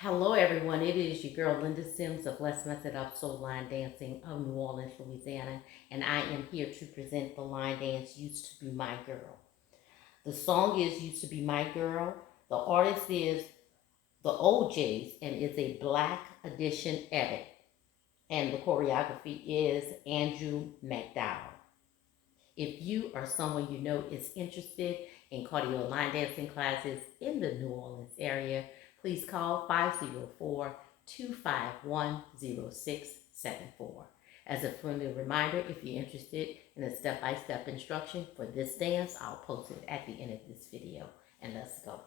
Hello, everyone. It is your girl Linda Sims of Blessed Method of Soul Line Dancing of New Orleans, Louisiana, and I am here to present the line dance Used to Be My Girl. The song is Used to Be My Girl. The artist is the OJs and it's a Black Edition edit. And the choreography is Andrew McDowell. If you or someone you know is interested in cardio line dancing classes in the New Orleans area, please call 504-251-0674. As a friendly reminder, if you're interested in a step-by-step instruction for this dance, I'll post it at the end of this video. And let's go.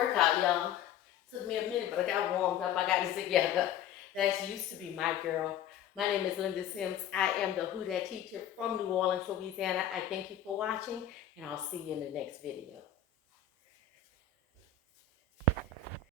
workout, y'all. Took me a minute, but I got warmed up. I got it together. That's Used to Be My Girl. My name is Linda Sims. I am the Who Dat teacher from New Orleans, Louisiana. I thank you for watching, and I'll see you in the next video.